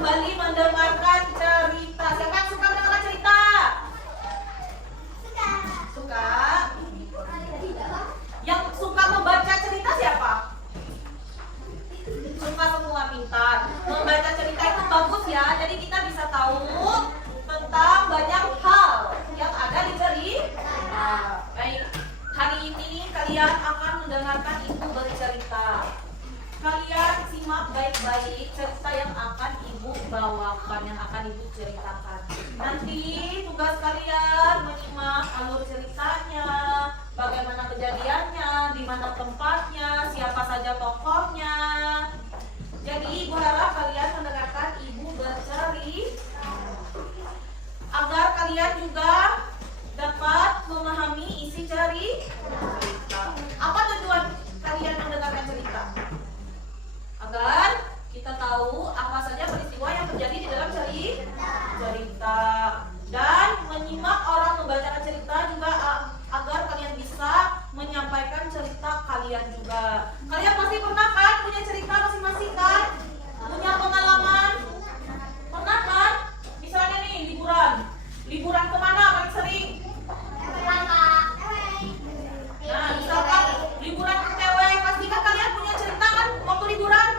kembali mendengarkan cerita. Siapa yang suka mendengarkan cerita? Suka? Yang suka membaca cerita siapa? Suka semua, pintar. Membaca cerita itu bagus ya. Jadi kita bisa tahu tentang banyak hal yang ada di cerita. Baik, hari ini kalian akan mendengarkan ibu bercerita. Kalian simak baik-baik cerita yang akan ibu bawakan, yang akan ibu ceritakan. Nanti tugas kalian menyimak alur ceritanya, bagaimana kejadiannya, di mana tempatnya, siapa saja tokohnya. Jadi ibu harap kalian mendengarkan ibu bercerita agar kalian juga dapat memahami isi cerita. Apa tujuan kalian mendengarkan cerita? Agar kita tahu apa saja peristiwa yang terjadi di dalam cerita. Dan menyimak orang membacakan cerita juga agar kalian bisa menyampaikan cerita kalian juga. Kalian pasti pernah kan punya cerita masing-masing kan? Punya pengalaman? Pernah kan? Misalnya nih liburan kemana paling sering? Nah, misalkan liburan ke TW, pasti kan kalian punya cerita kan waktu liburan?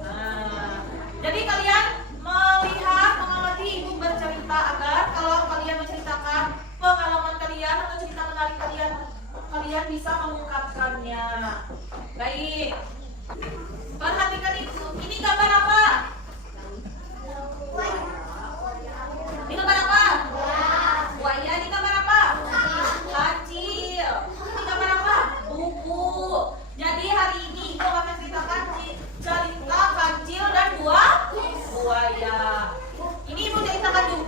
Nah, jadi kalian melihat, mengamati ibu bercerita agar kalau kalian menceritakan pengalaman kalian atau cerita menarik kalian bisa mengungkapkannya. Baik, perhatikan itu. Ini gambar apa? Ini gambar apa? Buaya. Ini gambar apa? Kancil. Ini gambar apa? Buku. Jadi hari ini ibu akan menceritakan cerita kancil dan buaya. Ini ibu ceritakan dulu.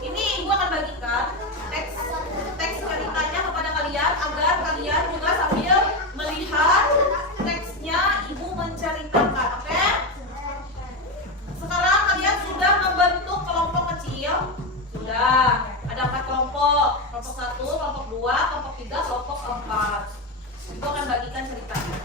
Ini ibu akan bagikan teks ceritanya kepada kalian agar kalian juga sambil melihat teksnya ibu menceritakan. Oke? Sekarang kalian sudah membentuk kelompok kecil. Sudah. Ada 4 kelompok. Kelompok 1, kelompok 2, kelompok 3, kelompok 4. Ibu akan bagikan ceritanya.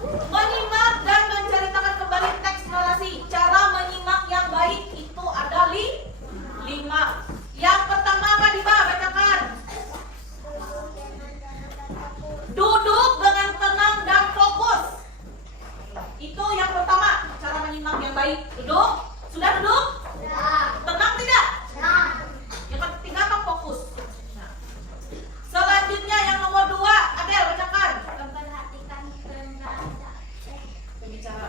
Menyimak dan menceritakan kembali teks narasi. Cara menyimak yang baik itu ada 5. Yang pertama apa Diba? Bacakan. Duduk dengan tenang dan fokus. Itu yang pertama, cara menyimak yang baik. Duduk. Sudah duduk? Tenang tidak? Yang ketiga apa? Fokus. Nah. Selanjutnya yang nomor 2, Adel bacakan. Pembicara.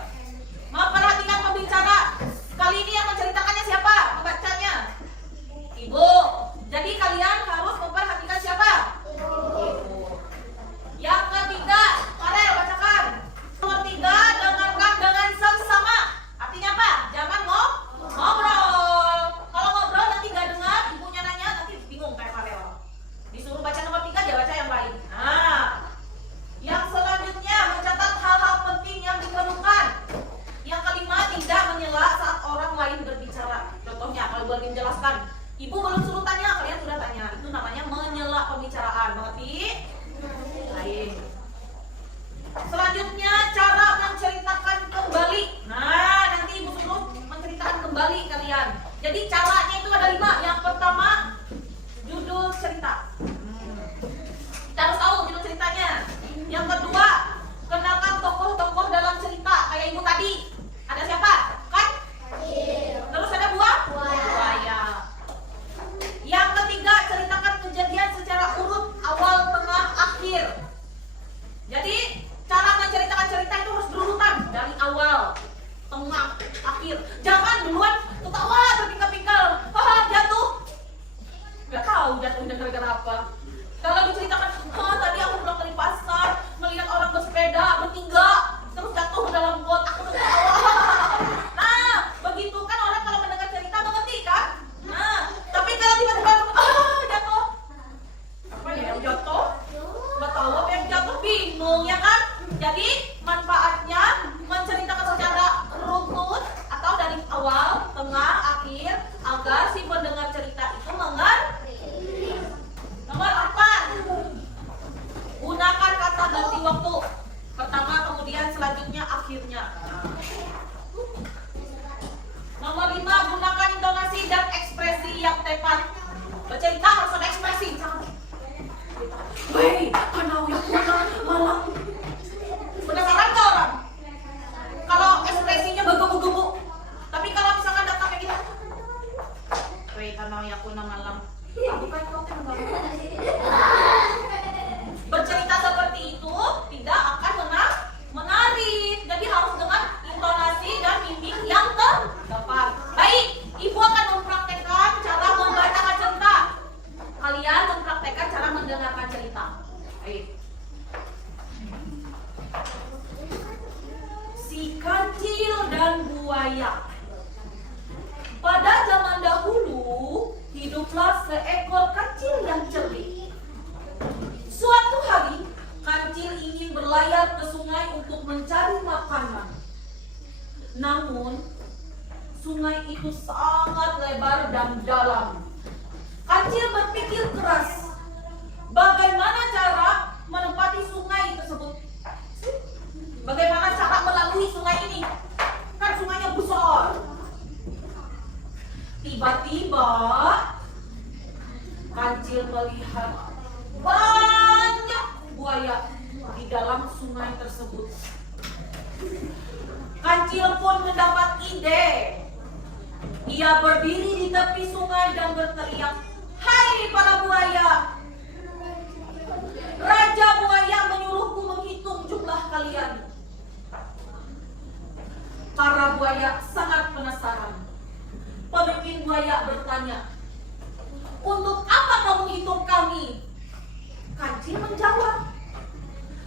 Memperhatikan pembicara. Kali ini yang menceritakannya siapa? Membacanya? Ibu. Jadi kalian harus memperhatikan siapa? Ibu. Yang ketiga, Adel bacakan. Nomor 3, dengarkan dengan seksama. Artinya apa? Jangan ngobrol. Kalau ngobrol nanti gak dengar, ibunya nanya nanti bingung kayak Farel. Disuruh baca nomor 3, dia baca yang lain. Nah, yang selanjutnya mencatat hal-hal penting yang diperlukan. Yang kelima, tidak menyela saat orang lain berbicara. Contohnya, kalau boleh menjelaskan, ibu belum suruh tanya, kalian sudah tanya. Itu namanya menyela pembicaraan. Mengerti? Lain. Selanjutnya, cara menceritakan kembali. Nah, nanti ibu suruh menceritakan kembali kalian. Jadi caranya itu ada 5. Yang pertama, judul cerita. Kita harus tahu judul ceritanya. Yang kedua, kenalkan tokoh-tokoh dalam cerita. Kayak ibu tadi. Ada siapa? Kan? Terus ada buaya. Yang ketiga, ceritakan kejadian secara urut, awal, tengah, akhir. Jadi cara menceritakan cerita itu harus berurutan dari awal, tengah, akhir. Jangan duluan ketawa terpingkal-pingkal. Jatuh. Gak tahu jatuhnya gara-gara apa. Kalau diceritakan, tadi aku pulang dari pasar, melihat orang bersepeda bertiga, terus jatuh ke dalam got, aku ketawa. Nah, begitu kan orang kalau mendengar cerita mengerti kan? Nah, tapi kalau tiba-tiba jatuh. Apa yang jatuh? Gak tahu apa yang jatuh, bingung ya kan? Jadi manfaatnya menceritakan secara runtut atau dari awal, bercerita harus ada ekspresi. Weh, kanau ya malang. Penasaran nggak orang? Kalau ekspresinya bergebu-gebu. Tapi kalau misalkan datang kayak gitu, weh, kanau ya malang. Bukan kau bercerita seperti itu tidak akan menarik. Jadi harus dengan intonasi dan mimik yang tepat. Baik, ibu akan mempraktekkan cara membacakan cerita. Kalian mempraktekkan cara mendengarkan cerita. Baik. Si kancil dan buaya. Pada zaman dahulu, hiduplah seekor kancil yang cerdik. Suatu hari, kancil ingin berlayar ke sungai untuk mencari makanan. Namun, sungai itu sangat lebar dan dalam. Kancil berpikir keras, bagaimana cara menempati sungai tersebut? Bagaimana cara melalui sungai ini? Kan sungainya besar. Tiba-tiba, kancil melihat banyak buaya di dalam sungai tersebut. Kancil pun mendapat ide. Ia berdiri di tepi sungai dan berteriak, "Hai para buaya! Raja buaya menyuruhku menghitung jumlah kalian." Para buaya sangat penasaran. Pemimpin buaya bertanya, "Untuk apa kamu hitung kami?" Kancil menjawab,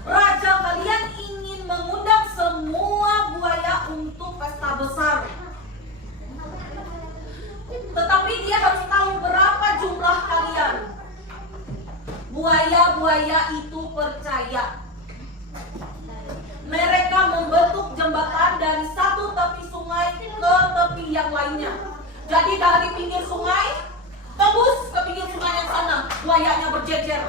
"Raja kalian ingin mengundang semua buaya untuk pesta besar. Tetapi dia harus tahu berapa jumlah kalian." Buaya-buaya itu percaya. Mereka membentuk jembatan dari satu tepi sungai ke tepi yang lainnya. Jadi dari pinggir sungai tembus ke pinggir sungai yang sana, buayanya berjejer.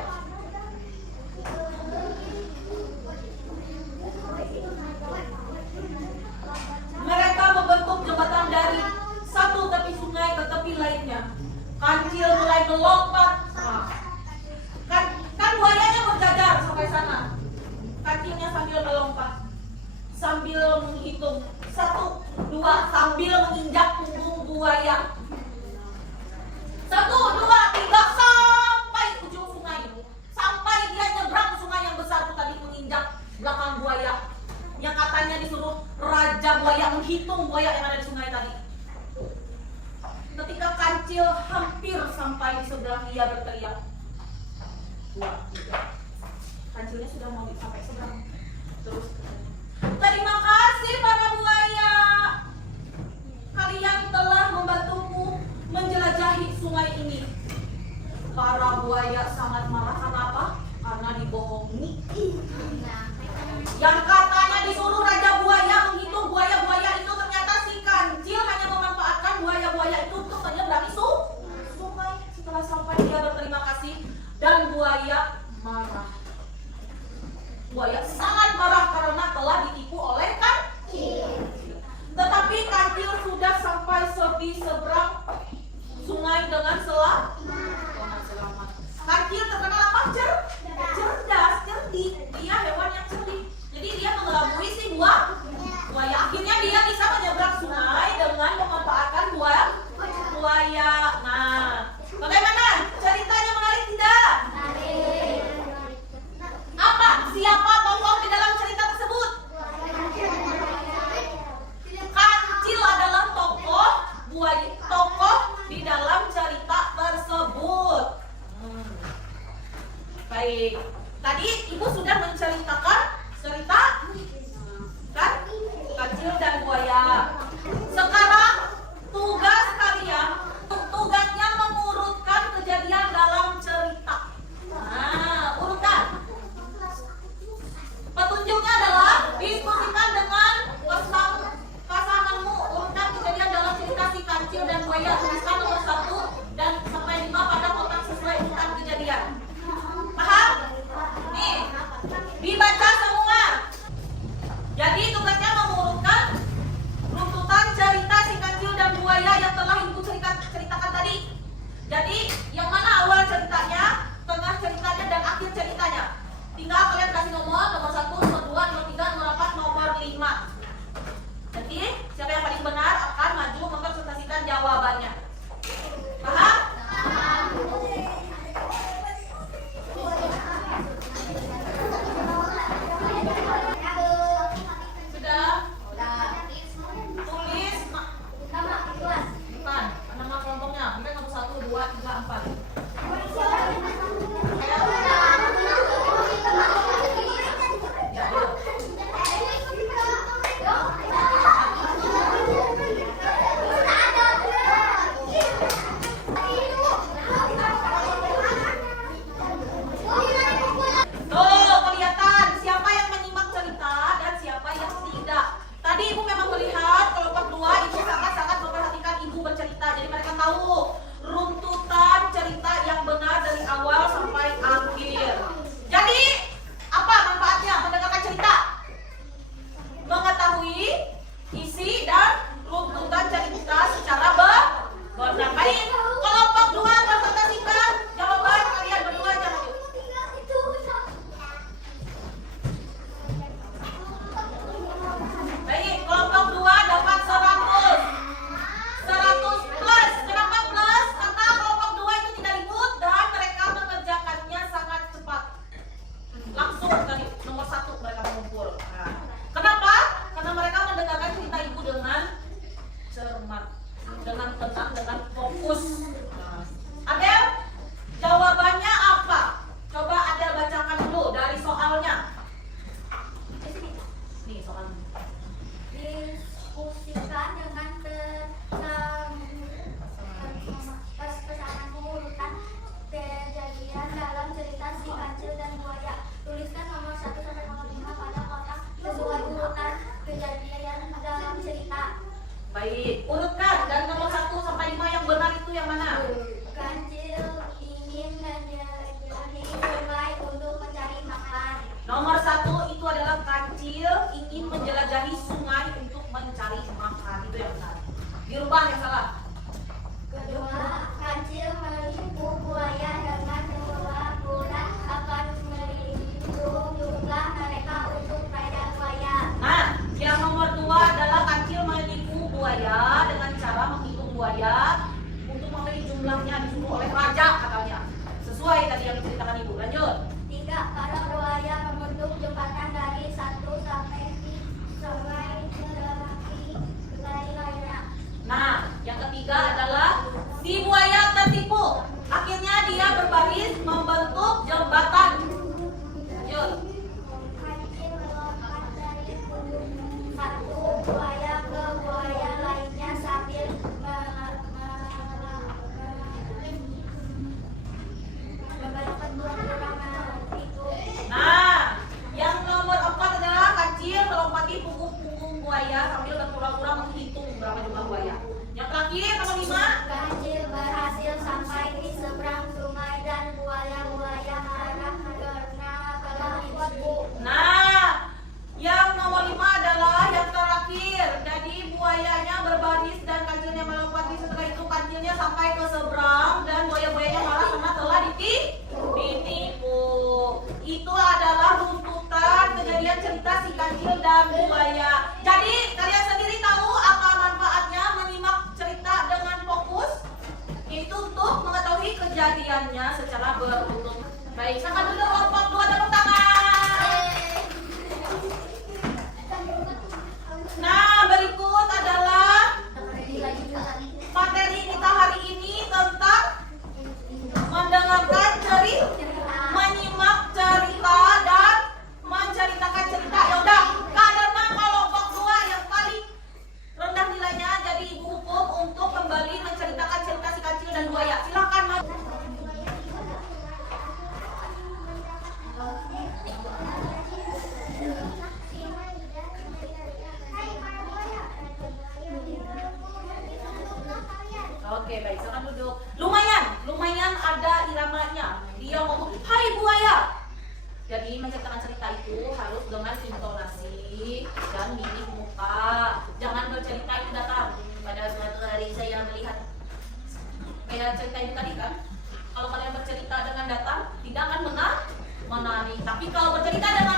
Mereka membentuk jembatan dari satu tepi sungai ke tepi lainnya. Kancil mulai melompat. Kan buayanya berjajar sampai sana. Kancilnya sambil melompat, sambil menghitung 1, 2, sambil menginjak punggung buaya. 1, 2, 3 sampai ujung sungai. Sampai dia nyebrang sungai yang besar itu tadi, menginjak belakang buaya. Yang katanya disuruh raja buaya menghitung buaya yang ada di sungai tadi. Ketika kancil hampir sampai di seberang, dia berteriak, 2, 3. Kancilnya sudah mau sampai seberang. Terus, "Terima kasih para buaya. Kalian telah membantuku menjelajahi sungai ini." Para buaya sangat marah. Kenapa? Karena dibohongi. Yang katanya disuruh raja buaya menghitung buaya-buaya itu, ternyata si kancil hanya memanfaatkan buaya-buaya itu untuk menyeberangi sungai. Setelah sampai, dia berterima kasih dan buaya marah. Buaya sangat marah karena telah ditipu oleh kancil. Tetapi kancil sudah sampai di seberang sungai dengan selamat. Kancil terkenal apa? Cerdas, cerdik. Dia hewan yang cerdik. Jadi dia mengelabui si buaya. Akhirnya dia bisa menyeberang sungai dengan memanfaatkan buaya. Nah, bagaimana? Ceritanya menarik tidak? Apa? Siapa tokoh di dalam cerita tersebut? Kancil adalah tokoh di dalam cerita tersebut. Baik. Tadi ibu sudah ingin menjelajahi sungai untuk mencari makan. Itu yang benar. Dirubah yang salah. Kedua, kancil menipu buaya dengan pura-pura akan melindungi jumlah mereka untuk raja buaya. Nah, yang nomor 2 adalah kancil menipu buaya dengan cara menghitung buaya untuk membeli jumlahnya disuruh oleh raja katanya. Sesuai tadi yang diceritakan ibu. Lanjut. 3, para buaya membentuk jembatan dari 1 sampai 3 lainnya. Nah, yang ketiga adalah si buaya tertipu. Akhirnya dia berbaris membentuk jembatan. Lanjut. Kancil melompat dari satu buaya ke buaya lainnya sambil membentuk pura-pura itu. Nah, yang nomor 4 adalah kancil melompati punggung buaya sambil berpura-pura menghitung berapa jumlah buaya. Yang terakhir nomor 5. Kancil berhasil sampai di seberang sungai dan buaya-buaya marah karena telah ditipu. Nah, yang nomor 5 adalah yang terakhir. Jadi buayanya berbaris dan kancilnya melompati. Setelah itu kancilnya sampai ke seberang dan buaya-buayanya marah karena telah ditipu. Itu adalah runtutan kejadian cerita si kancil dan buaya. Jadi kalian sendiri tahu apa manfaatnya menyimak cerita dengan fokus? Yaitu untuk mengetahui kejadiannya secara beruntun. Baik, sama dulu kelompok 2 tepuk tangan. Nah, berikut adalah materi kita hari ini tentang mendengarkan cerita, menyimak cerita dan menceritakan cerita. Ya udah, karena kelompok 2 yang paling rendah nilainya jadi ibu hukum untuk kembali menceritakan cerita si kancil dan buaya. Silakan maju. Oke, baik, silakan duduk. Lumayan ada iramanya. Dia ngomong, "Hai buaya." Jadi menceritakan cerita itu harus dengan intonasi dan mimik muka. Jangan bercerita itu datar. Pada suatu hari saya melihat kayak cerita itu tadi kan. Kalau kalian bercerita dengan datar, tidak akan menarik. Tapi kalau bercerita dengan